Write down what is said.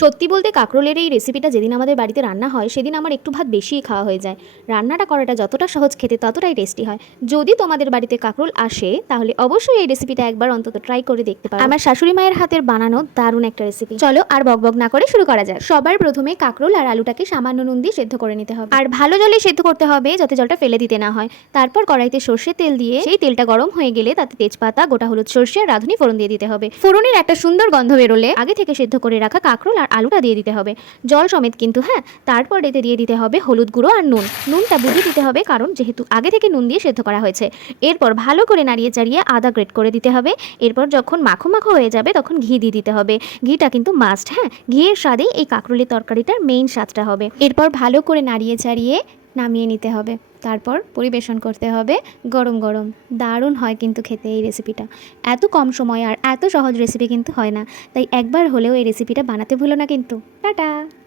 সত্যি বলতে কাঁকরোলের এই রেসিপিটা যেদিন আমাদের বাড়িতে রান্না হয় সেদিন আমার একটু ভাত বেশিই খাওয়া হয়ে যায়। রান্নাটা করাটা যতটা সহজ খেতে ততটাই টেস্টি হয়। যদি তোমাদের বাড়িতে কাঁকরোল আসে তাহলে অবশ্যই এই রেসিপিটা একবার অন্তত ট্রাই করে দেখতে পারো। আমার শাশুড়ি মায়ের হাতের বানানো দারুণ একটা রেসিপি চলো আর বকবক না করে শুরু করা যায় সবার প্রথমে কাঁকরোল আর আলুটাকে সামান্য নুন দিয়ে সেদ্ধ করে নিতে হবে। আর ভালো জলে সেদ্ধ করতে হবে যাতে জলটা ফেলে দিতে না হয়। তারপর কড়াইতে সর্ষে তেল দিয়ে সেই তেলটা গরম হয়ে গেলে তাতে তেজপাতা গোটা হলুদ সর্ষে আর রাঁধুনি ফোড়ন দিয়ে দিতে হবে। ফোড়নের একটা সুন্দর গন্ধ বেরোলে আগে থেকে সেদ্ধ করে রাখা কাঁকরোল আর আলুটা দিয়ে দিতে হবে। জল সমেত কিন্তু হ্যাঁ তারপর এতে দিয়ে দিতে হবে হলুদ গুঁড়ো আর নুন। নুনটা বুঝে দিতে হবে, কারণ যেহেতু আগে থেকে নুন দিয়ে সেদ্ধ করা হয়েছে। এরপর ভালো করে নাড়িয়ে চাড়িয়ে আদা গ্রেট করে দিতে হবে। এরপর যখন মাখো মাখো হয়ে যাবে, তখন ঘি দিয়ে দিতে হবে। ঘিটা কিন্তু মাস্ট হ্যাঁ ঘিয়ের স্বাদেই এই কাঁকরোলের তরকারিটার মেইন স্বাদটা হবে। এরপর ভালো করে নাড়িয়ে চাড়িয়ে নামিয়ে নিতে হবে। তারপর পরিবেশন করতে হবে গরম গরম। দারুণ হয় কিন্তু খেতে এই রেসিপিটা এত কম সময় আর এত সহজ রেসিপি কিন্তু হয় না। তাই একবার হলেও এই রেসিপিটা বানাতে ভুলো না কিন্তু। টাটা!